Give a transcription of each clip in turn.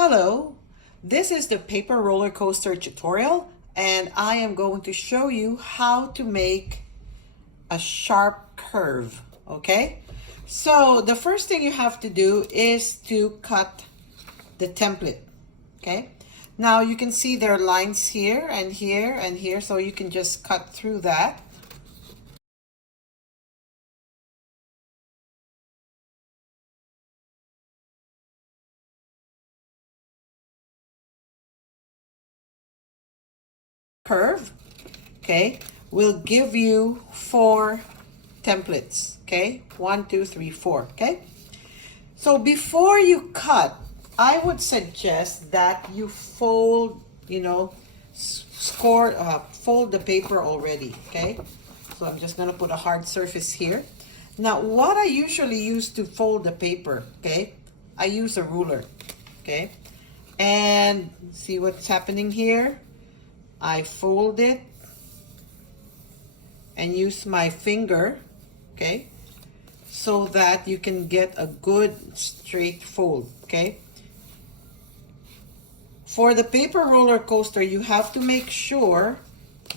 Hello, this is the paper roller coaster tutorial and I am going to show you how to make a sharp curve, okay? So the first thing you have to do is to cut the template, okay? Now you can see there are lines here and here and here, so you can just cut through that. Curve, okay, will give you 4 templates, okay? 1, 2, 3, 4, okay? So before you cut, I would suggest that you fold, fold the paper already, okay? So I'm just gonna put a hard surface here. Now, what I usually use to fold the paper, okay? I use a ruler, okay? And see what's happening here? I fold it and use my finger, okay, so that you can get a good straight fold, okay? For the paper roller coaster, you have to make sure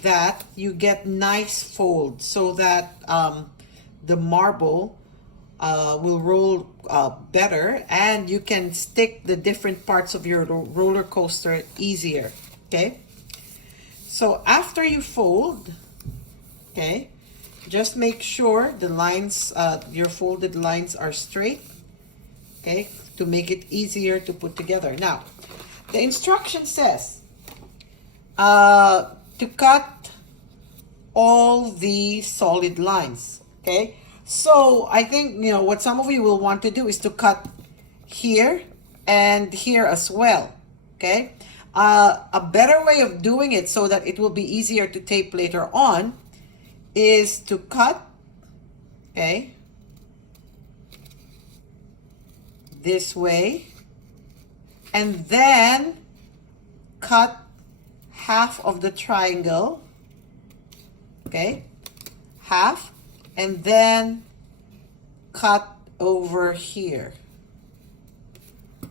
that you get nice folds so that the marble will roll better and you can stick the different parts of your roller coaster easier, okay? So after you fold, okay, just make sure the lines, your folded lines are straight, okay, to make it easier to put together. Now, the instruction says to cut all the solid lines, okay? So I think, what some of you will want to do is to cut here and here as well, okay? A better way of doing it so that it will be easier to tape later on is to cut, okay, this way, and then cut half of the triangle, okay, half, and then cut over here,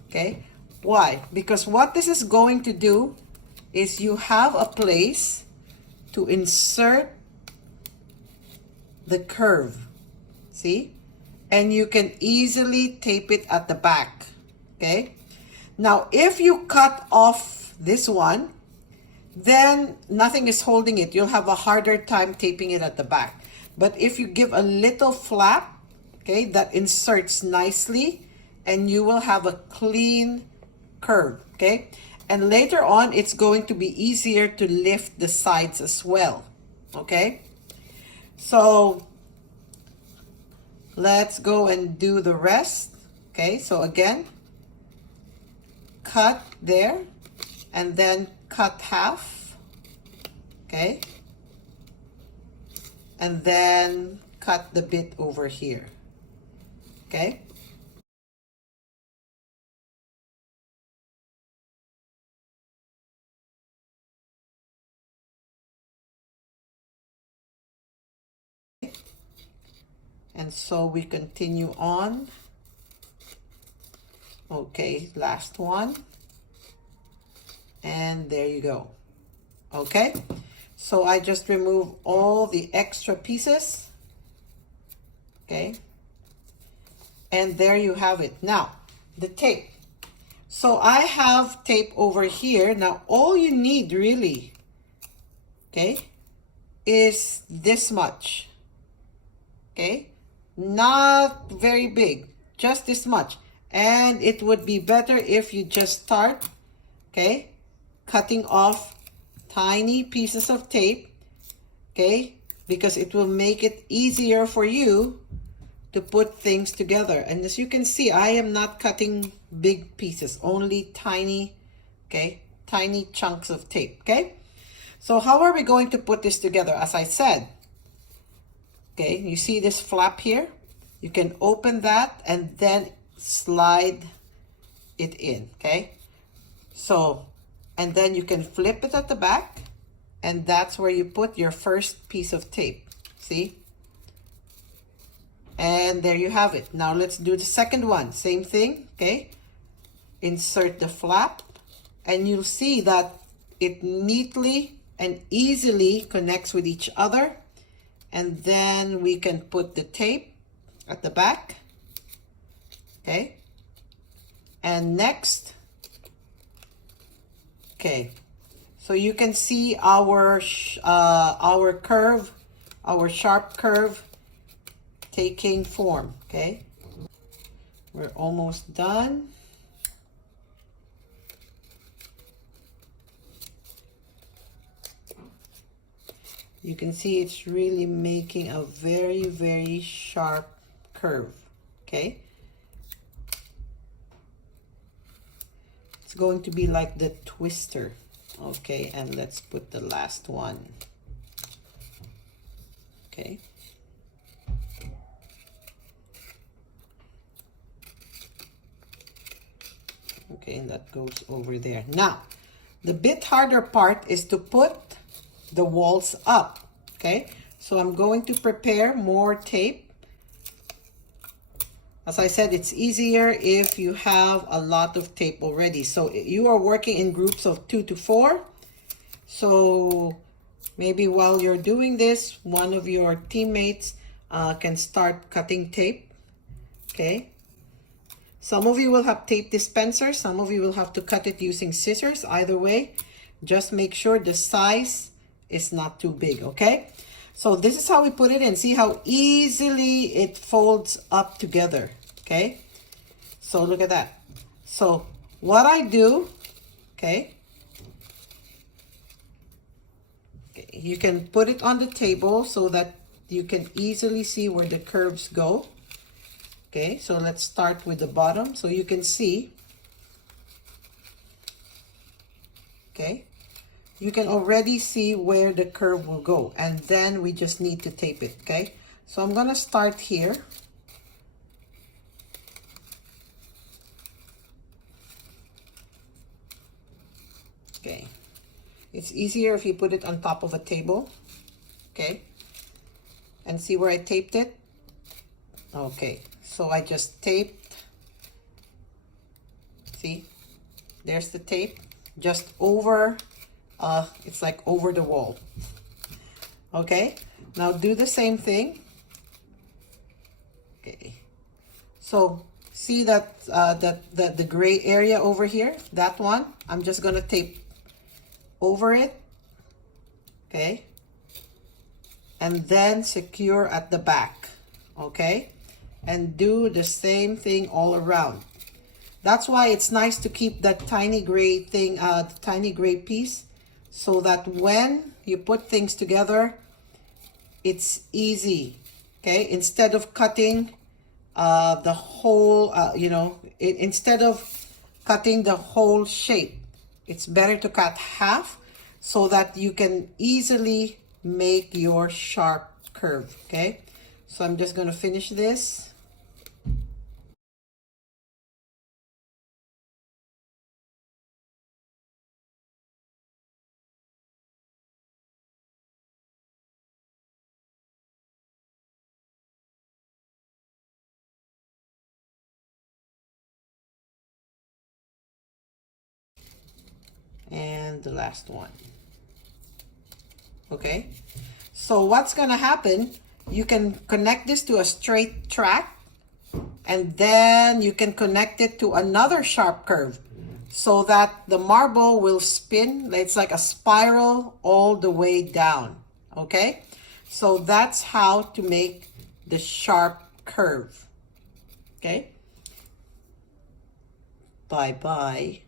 okay? Why? Because what this is going to do is you have a place to insert the curve, see? And you can easily tape it at the back, okay? Now, if you cut off this one, then nothing is holding it. You'll have a harder time taping it at the back. But if you give a little flap, okay, that inserts nicely, and you will have a clean curve, okay? And later on, it's going to be easier to lift the sides as well, okay? So let's go and do the rest, okay? So again, cut there, and then cut half, okay? And then cut the bit over here, okay? And so we continue on. Okay, last one. And there you go. Okay, so I just remove all the extra pieces. Okay, and there you have it. Now, the tape. So I have tape over here. Now, all you need really, okay, is this much. Okay, not very big, just this much. And it would be better if you just start, okay, cutting off tiny pieces of tape, okay, because it will make it easier for you to put things together. And as you can see, I am not cutting big pieces, only tiny, okay, tiny chunks of tape, okay? So how are we going to put this together? As I said, okay, you see this flap here? You can open that and then slide it in, okay? So, and then you can flip it at the back, and that's where you put your first piece of tape, see? And there you have it. Now let's do the second one. Same thing, okay? insert the flap, and you'll see that it neatly and easily connects with each other. And then we can put the tape at the back. Okay. And next, okay, so you can see our curve, our sharp curve taking form. Okay, we're almost done. You can see it's really making a very, very sharp curve. Okay, it's going to be like the twister. Okay, and let's put the last one. Okay. Okay, and that goes over there. Now, the bit harder part is to put the walls up. Okay, so I'm going to prepare more tape. As I said, it's easier if you have a lot of tape already. So you are working in groups of 2 to 4. So maybe while you're doing this, one of your teammates can start cutting tape. Okay. Some of you will have tape dispenser. Some of you will have to cut it using scissors. Either way, just make sure the size is not too big. Okay. So this is how we put it in. See how easily it folds up together. Okay. So look at that. So what I do, okay, you can put it on the table so that you can easily see where the curves go. Okay, so let's start with the bottom so you can see. Okay, you can already see where the curve will go, and then we just need to tape it. Okay, so I'm gonna start here. Okay, it's easier if you put it on top of a table. Okay, and see where I taped it. Okay, so I just taped. See, there's the tape just over, it's like over the wall. Okay, now do the same thing. Okay, so see that the gray area over here, that one, I'm just gonna tape over it. Okay, and then secure at the back. Okay, and do the same thing all around. That's why it's nice to keep that tiny gray thing, tiny gray piece, so that when you put things together, it's easy. Okay, instead of cutting the whole, instead of cutting the whole shape, it's better to cut half so that you can easily make your sharp curve. Okay, so I'm just going to finish this. And the last one. Okay, so what's gonna happen, you can connect this to a straight track, and then you can connect it to another sharp curve so that the marble will spin. It's like a spiral all the way down. Okay, so that's how to make the sharp curve. Okay, bye bye.